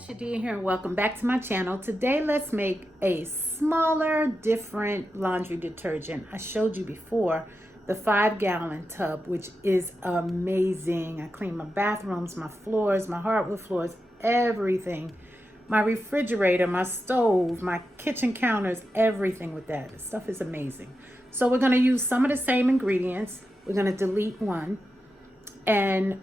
Shadia here and welcome back to my channel. Today let's make a smaller, different laundry detergent. I showed you before the 5-gallon tub, which is amazing. I clean my bathrooms, my floors, my hardwood floors, everything. My refrigerator, my stove, my kitchen counters, everything with that. The stuff is amazing. So we're going to use some of the same ingredients. We're going to delete one and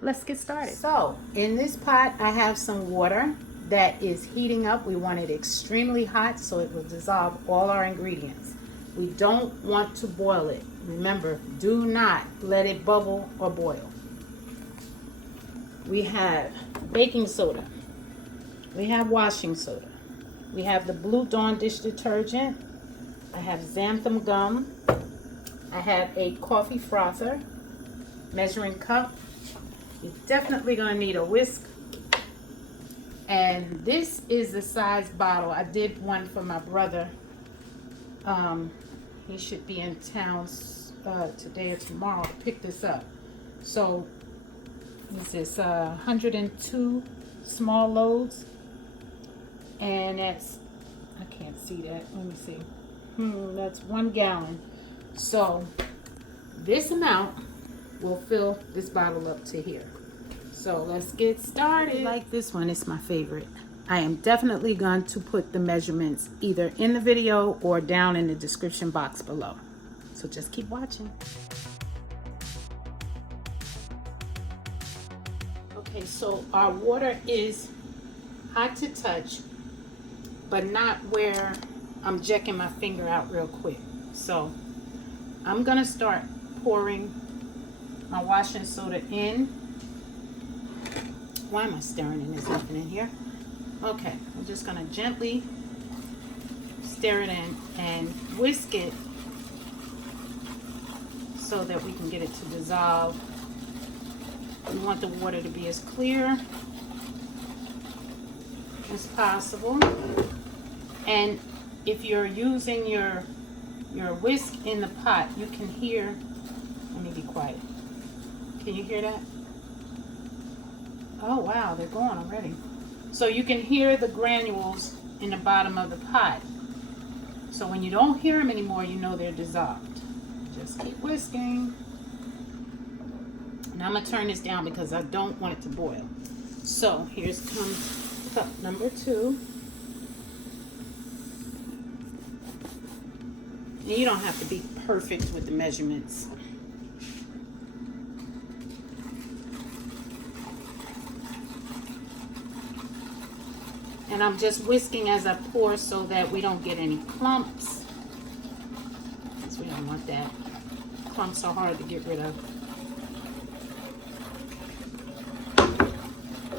let's get started. So in this pot, I have some water that is heating up. We want it extremely hot so it will dissolve all our ingredients. We don't want to boil it. Remember, do not let it bubble or boil. We have baking soda. We have washing soda. We have the Blue Dawn dish detergent. I have xanthum gum. I have a coffee frother, measuring cup. You're definitely going to need a whisk. And this is the size bottle. I did one for my brother. He should be in town today or tomorrow to pick this up. So this is 102 small loads. And that's, I can't see that. Let me see. That's 1 gallon. So this amount will fill this bottle up to here. So let's get started. Like this one, it's my favorite. I am definitely going to put the measurements either in the video or down in the description box below. So just keep watching. Okay, so our water is hot to touch, but not where I'm jacking my finger out real quick. So I'm gonna start pouring my washing soda in. Why am I stirring and there's nothing in here? Okay, I'm just gonna gently stir it in and whisk it so that we can get it to dissolve. We want the water to be as clear as possible. And if you're using your whisk in the pot, you can hear, let me be quiet. Can you hear that? Oh wow, they're going already. So you can hear the granules in the bottom of the pot. So when you don't hear them anymore, you know they're dissolved. Just keep whisking. And I'm gonna turn this down because I don't want it to boil. So here's comes cup number 2. And you don't have to be perfect with the measurements. And I'm just whisking as I pour so that we don't get any clumps. Because we don't want that. Clumps are hard to get rid of.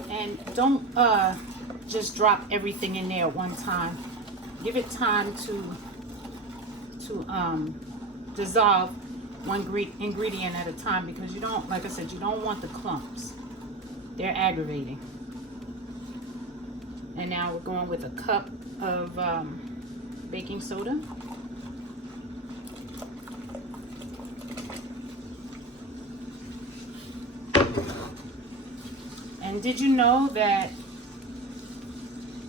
And don't just drop everything in there at one time. Give it time to dissolve one ingredient at a time, because you don't, like I said, you don't want the clumps. They're aggravating. And now we're going with a cup of baking soda. And did you know that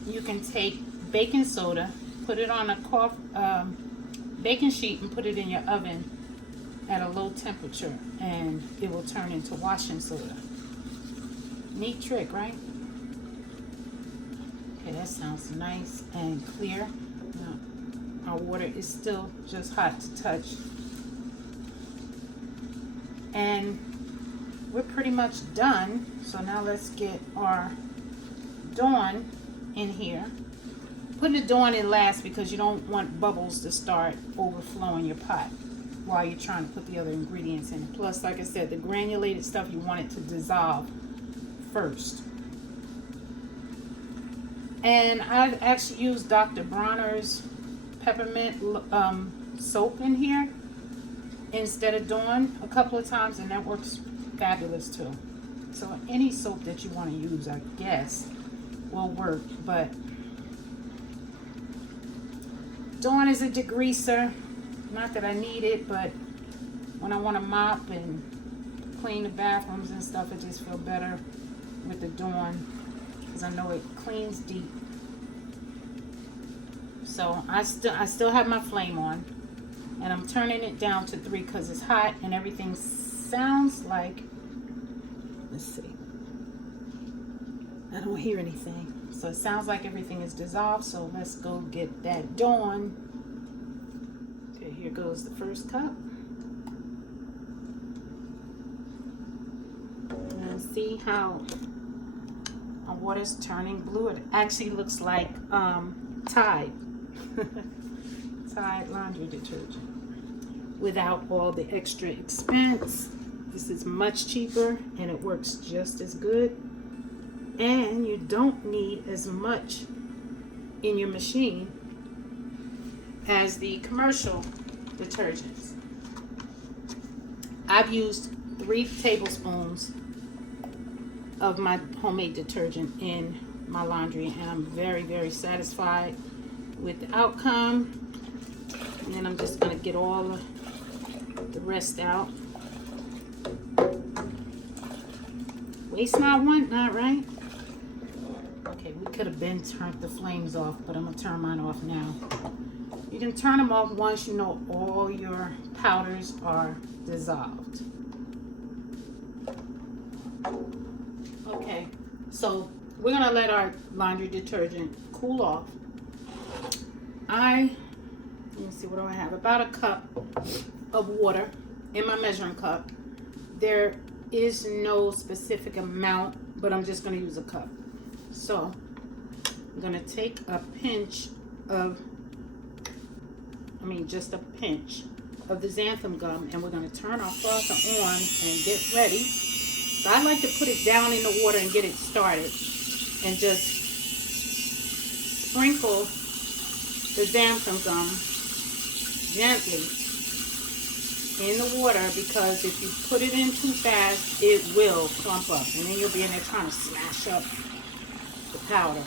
you can take baking soda, put it on a baking sheet and put it in your oven at a low temperature and it will turn into washing soda? Neat trick, right? Okay, that sounds nice and clear. Now, our water is still just hot to touch. And we're pretty much done. So now let's get our Dawn in here. Putting the Dawn in last because you don't want bubbles to start overflowing your pot while you're trying to put the other ingredients in. Plus, like I said, the granulated stuff, you want it to dissolve first. And I've actually used Dr. Bronner's peppermint soap in here instead of Dawn a couple of times, and that works fabulous too. So any soap that you want to use, I guess, will work. But Dawn is a degreaser. Not that I need it, but when I want to mop and clean the bathrooms and stuff, I just feel better with the Dawn. because I know it cleans deep. So I still have my flame on, and I'm turning it down to 3 because it's hot and everything sounds like, let's see, I don't hear anything. So it sounds like everything is dissolved, so let's go get that done. Okay, here goes the first cup. And see how my water's turning blue? It actually looks like Tide. Tide laundry detergent. Without all the extra expense. This is much cheaper and it works just as good. And you don't need as much in your machine as the commercial detergents. I've used 3 tablespoons of my homemade detergent in my laundry, and I'm very, very satisfied with the outcome. And then I'm just going to get all the rest out. Waste not, want not, right? Okay, we could have been turned the flames off, but I'm going to turn mine off now. You can turn them off once you know all your powders are dissolved. Okay, so we're going to let our laundry detergent cool off. Let me see, what do I have? About a cup of water in my measuring cup. There is no specific amount, but I'm just going to use a cup. So I'm going to take a pinch of, just a pinch of the xanthum gum, and we're going to turn our frother on and get ready. So I like to put it down in the water and get it started, and just sprinkle the xanthum gum gently in the water, because if you put it in too fast, it will clump up, and then you'll be in there trying to smash up the powder.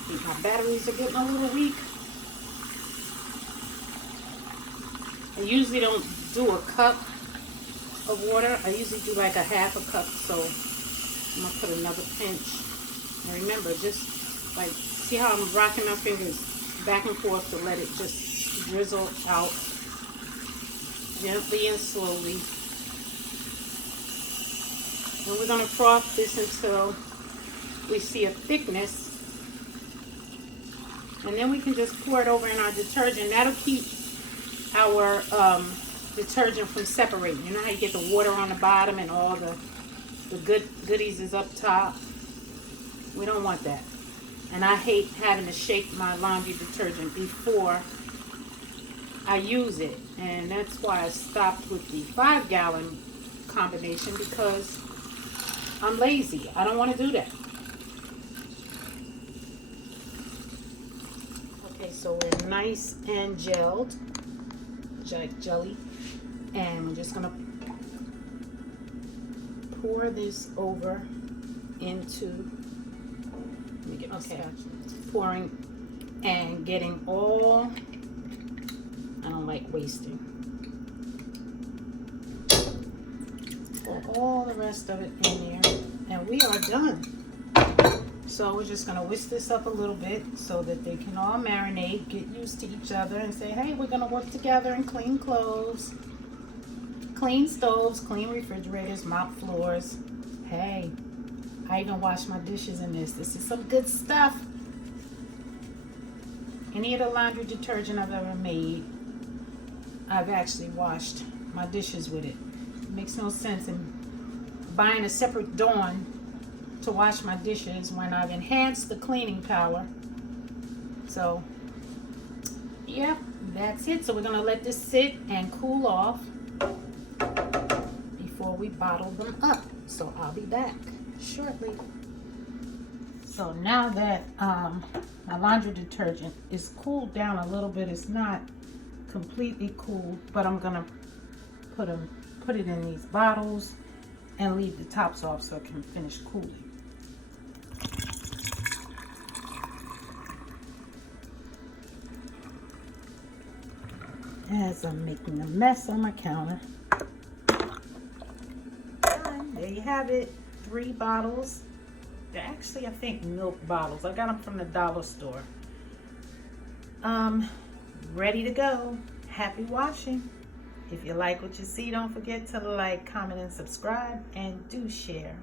I think my batteries are getting a little weak. I usually don't do a cup of water. I usually do like a half a cup, so I'm going to put another pinch. And remember, just like, see how I'm rocking my fingers back and forth to let it just drizzle out gently and slowly. And we're going to froth this until we see a thickness. And then we can just pour it over in our detergent. That'll keep our detergent from separating. You know how you get the water on the bottom and all the goodies is up top? We don't want that. And I hate having to shake my laundry detergent before I use it. And that's why I stopped with the 5-gallon combination, because I'm lazy. I don't want to do that. Okay, so we're nice and gelled, like jelly. And we're just going to pour this over into, let me get my spatula. Pouring and getting all, I don't like wasting. Pour all the rest of it in there, and we are done. So we're just going to whisk this up a little bit so that they can all marinate, get used to each other, and say, hey, we're going to work together and clean clothes, clean stoves, clean refrigerators, mop floors. Hey, I even wash my dishes in this. This is some good stuff. Any of the laundry detergent I've ever made, I've actually washed my dishes with it. It makes no sense in buying a separate Dawn to wash my dishes when I've enhanced the cleaning power. So, yeah, that's it. So we're going to let this sit and cool off before we bottle them up. So I'll be back shortly. So now that my laundry detergent is cooled down a little bit, it's not completely cool, but I'm gonna put it in these bottles and leave the tops off so it can finish cooling. As I'm making a mess on my counter. have it. 3 bottles. They're actually, I think, milk bottles. I got them from the dollar store. Ready to go. Happy washing. If you like what you see, don't forget to like, comment, and subscribe, and do share.